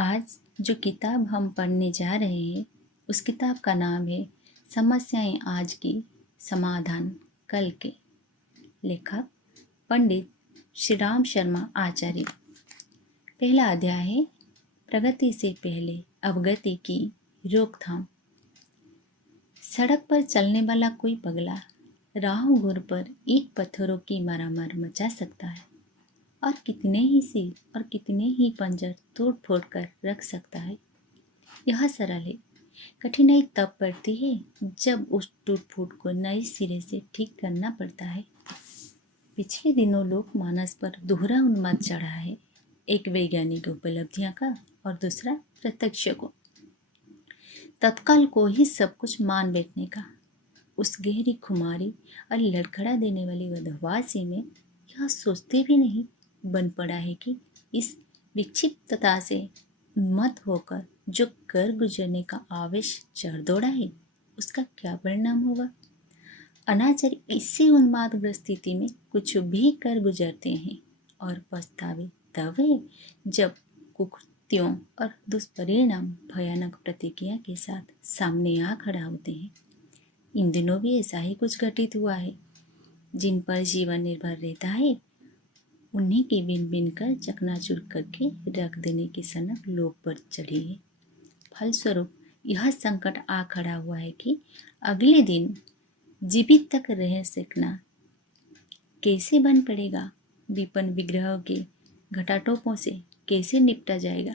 आज जो किताब हम पढ़ने जा रहे हैं उस किताब का नाम है समस्याएं आज की, समाधान कल के। लेखक पंडित श्री राम शर्मा आचार्य। पहला अध्याय है प्रगति से पहले अवगति की रोकथाम। सड़क पर चलने वाला कोई पगला राहों घूर पर ईंट पत्थरों की मारामार मचा सकता है और कितने ही सिर और कितने ही पंजर तोड़ फोड़ कर रख सकता है। यह सरल है। कठिनाई तब पड़ती है जब उस टूट फूट को नए सिरे से ठीक करना पड़ता है। पिछले दिनों लोकमानस पर दोहरा उन्माद चढ़ा है, एक वैज्ञानिक उपलब्धियां का और दूसरा प्रत्यक्ष को, तत्काल को ही सब कुछ मान बैठने का। उस गहरी खुमारी और लड़खड़ा देने वाली वधवासी में यह सोचते भी नहीं बन पड़ा है कि इस विक्षिप्तता से उन्मत्त होकर जो कर गुजरने का आवेश चढ़ दौड़ा है उसका क्या परिणाम होगा। अनाचारी इसी उन्मादग्रस्त स्थिति में कुछ भी कर गुजरते हैं और पछतावे तब है जब कुकृत्यों और दुष्परिणाम भयानक प्रतिक्रिया के साथ सामने आ खड़ा होते हैं। इन दिनों भी ऐसा ही कुछ घटित हुआ है। जिन पर जीवन निर्भर रहता है उन्हीं के बिन बिन कर चकनाचूर करके रख देने की सनक लोग पर चढ़ी है। फलस्वरूप यह संकट आ खड़ा हुआ है कि अगले दिन जीवित तक रह सकना कैसे बन पड़ेगा। विपन्न विग्रह के घटाटोपों से कैसे निपटा जाएगा।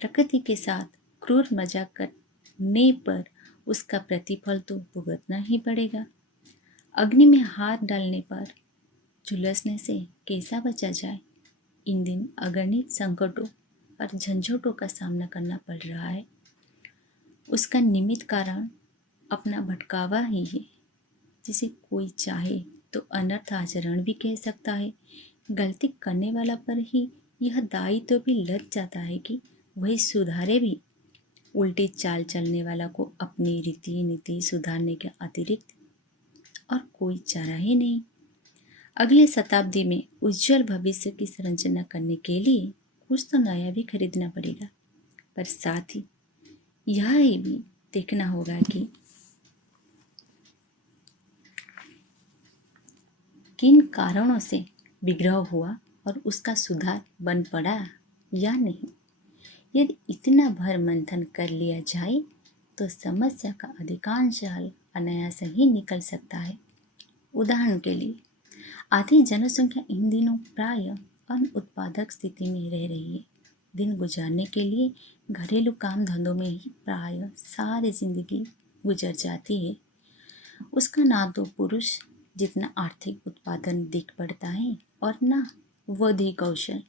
प्रकृति के साथ क्रूर मजाक करने पर उसका प्रतिफल तो भुगतना ही पड़ेगा। अग्नि में हाथ डालने पर झुलसने से कैसा बचा जाए। इन दिन अगणित संकटों और झंझोटों का सामना करना पड़ रहा है। उसका निमित्त कारण अपना भटकावा ही है, जिसे कोई चाहे तो अनर्थ आचरण भी कह सकता है। गलती करने वाला पर ही यह दायित्व भी लग जाता है कि वह सुधारे भी। उल्टी चाल चलने वाला को अपनी रीति नीति सुधारने के अतिरिक्त और कोई चारा ही नहीं। अगले शताब्दी में उज्जवल भविष्य की संरचना करने के लिए कुछ तो नया भी खरीदना पड़ेगा, पर साथ ही यह भी देखना होगा कि किन कारणों से विग्रह हुआ और उसका सुधार बन पड़ा या नहीं। यदि इतना भर मंथन कर लिया जाए तो समस्या का अधिकांश हल अनायास ही निकल सकता है। उदाहरण के लिए आधी जनसंख्या इन दिनों प्राय अनुत्पादक स्थिति में रह रही है। दिन गुजारने के लिए घरेलू काम धंधों में ही प्राय सारी जिंदगी गुजर जाती है। उसका ना तो पुरुष जितना आर्थिक उत्पादन दिख पड़ता है और ना वधी कौशल।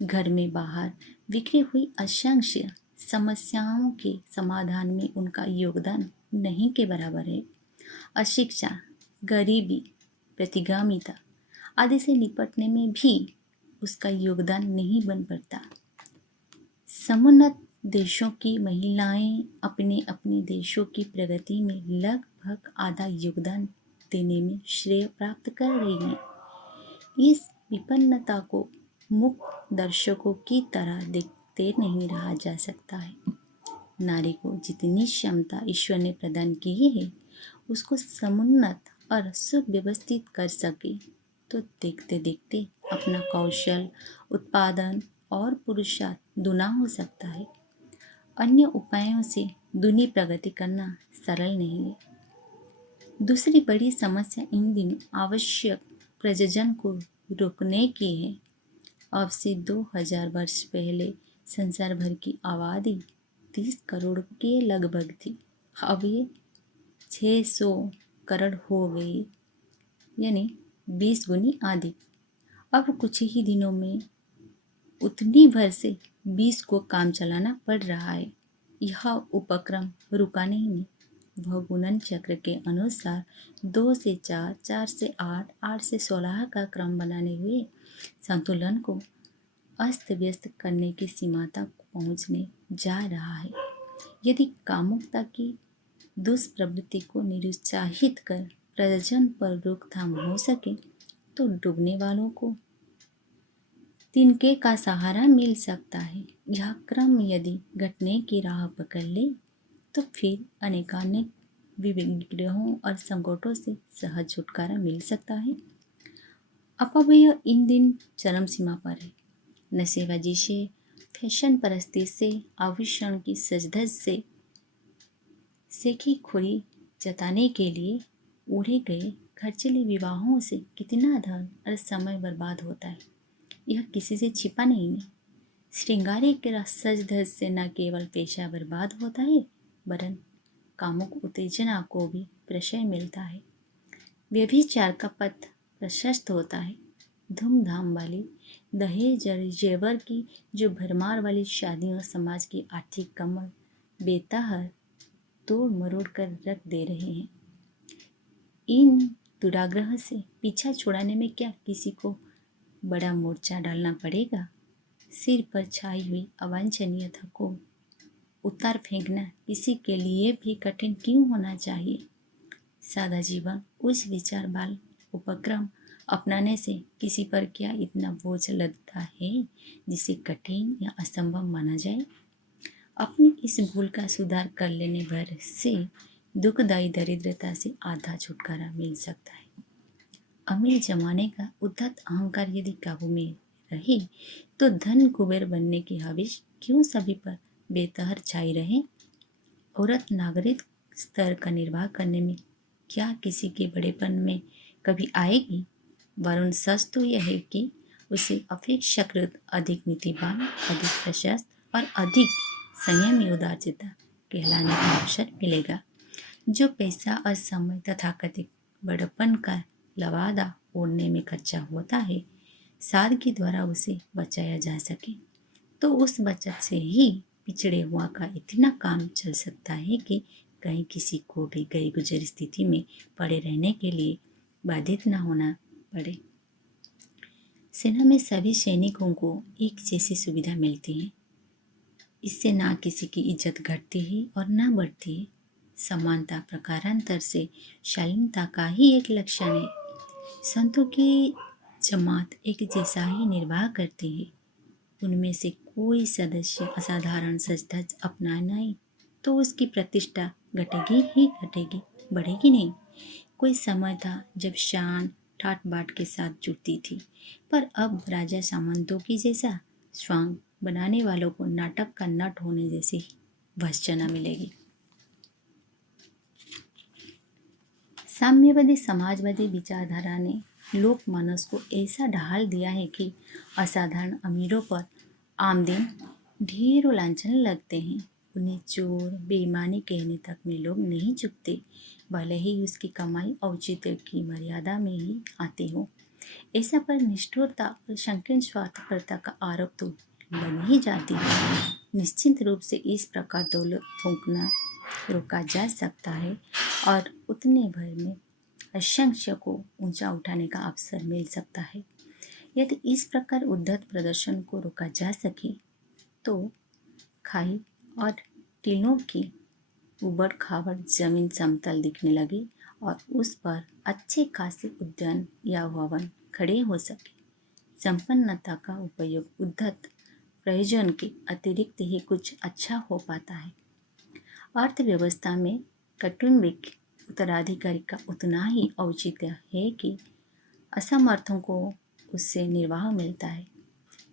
घर में बाहर बिखरी हुई असंख्य समस्याओं के समाधान में उनका योगदान नहीं के बराबर है। अशिक्षा, गरीबी, प्रतिगामिता आदि से निपटने में भी उसका योगदान नहीं बन पड़ता। समुन्नत देशों की महिलाएं अपने अपने देशों की प्रगति में लगभग आधा योगदान देने में श्रेय प्राप्त कर रही हैं। इस विपन्नता को मुक्त दर्शकों की तरह देखते नहीं रहा जा सकता है। नारी को जितनी क्षमता ईश्वर ने प्रदान की है उसको समुन्नत और सुव्यवस्थित कर सके तो देखते देखते अपना कौशल, उत्पादन और पुरुषार्थ दुना हो सकता है। अन्य उपायों से दुनी प्रगति करना सरल नहीं है। दूसरी बड़ी समस्या इन दिनों आवश्यक प्रजनन को रोकने की है। अब से 2000 वर्ष पहले संसार भर की आबादी 30 करोड़ के लगभग थी। अब ये 600 करोड़ हो गई, यानी 20 गुनी अधिक। अब कुछ ही दिनों में उतनी भर से 20 को काम चलाना पड़ रहा है। यह उपक्रम रुका नहीं। भौगुणन चक्र के अनुसार 2 से 4, 4 से 8, 8 से 16 का क्रम बनाने हुए संतुलन को अस्त व्यस्त करने की सीमा तक पहुंचने जा रहा है। यदि कामुकता की दुष्प्रवृत्ति को निरुत्साहित कर प्रजनन पर रोकथाम हो सके तो डूबने वालों को तिनके का सहारा मिल सकता है। यह क्रम यदि घटने की राह पकड़ ले तो फिर अनेकानेक विग्रहों और संकटों से सहज छुटकारा मिल सकता है। अपव्यय इन दिन चरम सीमा पर है। नशेबाजी से, फैशन परस्ती से, आभूषण की सजधज से, सेखी खोरी जताने के लिए ओढ़े गए खर्चीले विवाहों से कितना धन और समय बर्बाद होता है, यह किसी से छिपा नहीं है। श्रृंगारी के सज धज से न केवल पेशा बर्बाद होता है वरन कामुक उत्तेजना को भी प्रशय मिलता है। व्यभिचार का पथ प्रशस्त होता है। धूमधाम वाली दहेज और जेवर की जो भरमार वाली शादियां समाज की आर्थिक कमर बेताहर तोड़ मरोड़ कर रख दे रहे हैं। इन दुराग्रह से पीछा छुड़ाने में क्या किसी को बड़ा मोर्चा डालना पड़ेगा? सिर पर छाई हुई अवांछनीयता को उतार फेंकना किसी के लिए भी कठिन क्यों होना चाहिए? सादा जीवन उस विचार बाल उपक्रम अपनाने से किसी पर क्या इतना बोझ लदता है जिसे कठिन या असंभव माना जाए? अपनी इस भूल का सुधार कर लेने भर से दुखदायी दरिद्रता से आधा छुटकारा मिल सकता है। अमीर जमाने का उद्धत अहंकार यदि काबू में रहे तो धन कुबेर बनने की हविश क्यों सभी पर बेतहर छाई रहे? औरत नागरिक स्तर का निर्वाह करने में क्या किसी के बड़ेपन में कभी आएगी? वरुण सच तो यह है कि उसे अपेक्षाकृत अधिक नीतिवान, अधिक प्रशस्त और अधिक संयमी उदारचिता कहलाने का अवसर मिलेगा। जो पैसा और समय तथाकथित बड़प्पन का लवादा ओढ़ने में खर्चा होता है, सादगी द्वारा उसे बचाया जा सके तो उस बचत से ही पिछड़े हुआ का इतना काम चल सकता है कि कहीं किसी को भी गई गुजर स्थिति में पड़े रहने के लिए बाधित न होना पड़े। सेना में सभी सैनिकों को एक जैसी सुविधा मिलती है। इससे ना किसी की इज्जत घटती है और ना बढ़ती है। समानता प्रकारांतर से शालीनता का ही एक लक्षण है। संतों की जमात एक जैसा ही निर्वाह करती है। उनमें से कोई सदस्य असाधारण सजधज अपना नहीं तो उसकी प्रतिष्ठा घटेगी ही घटेगी, बढ़ेगी नहीं। कोई समय था जब शान ठाट बाट के साथ जुड़ती थी, पर अब राजा सामंतों की जैसा स्वांग बनाने वालों को नाटक का नट होने जैसी भर्त्सना मिलेगी। साम्यवादी समाजवादी विचारधारा ने लोक मानस को ऐसा ढाल दिया है कि असाधारण अमीरों पर आमदिन ढेरों लांछन लगते हैं। उन्हें चोर बेईमानी कहने तक में लोग नहीं चुकते, भले ही उसकी कमाई औचित्य की मर्यादा में ही आती हो। ऐसा पर निष्ठुरता और संकीर्ण स्वार्थपरता का आरोप तो लग ही जाती है। निश्चित रूप से इस प्रकार दौलत फूंकना रोका जा सकता है और उतने भर में असंख्य को ऊंचा उठाने का अवसर मिल सकता है। यदि इस प्रकार उद्धत प्रदर्शन को रोका जा सके तो खाई और टीलों की उबड़ खाबड़ जमीन समतल दिखने लगी और उस पर अच्छे खासे उद्यान या भवन खड़े हो सके। संपन्नता का उपयोग उद्धत प्रयोजन के अतिरिक्त ही कुछ अच्छा हो पाता है। अर्थव्यवस्था में कौटुंबिक उत्तराधिकारी का उतना ही औचित्य है कि असमर्थों को उससे निर्वाह मिलता है।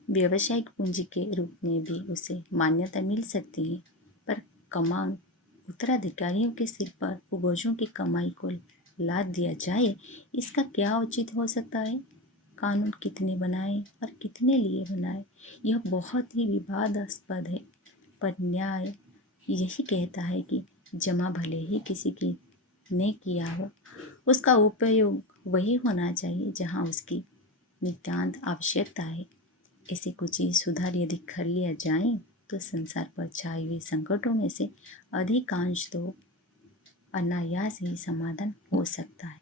व्यावसायिक पूंजी के रूप में भी उसे मान्यता मिल सकती है, पर कमांग उत्तराधिकारियों के सिर पर पूर्वजों की कमाई को लाद दिया जाए, इसका क्या औचित्य हो सकता है? कानून कितने बनाए और कितने लिए बनाए, यह बहुत ही विवादास्पद है, पर न्याय यही कहता है कि जमा भले ही किसी की ने किया हो, उसका उपयोग वही होना चाहिए जहाँ उसकी नितांत आवश्यकता है। ऐसे कुछ ही सुधार यदि कर लिया जाए तो संसार पर छाए हुए संकटों में से अधिकांश तो अनायास ही समाधान हो सकता है।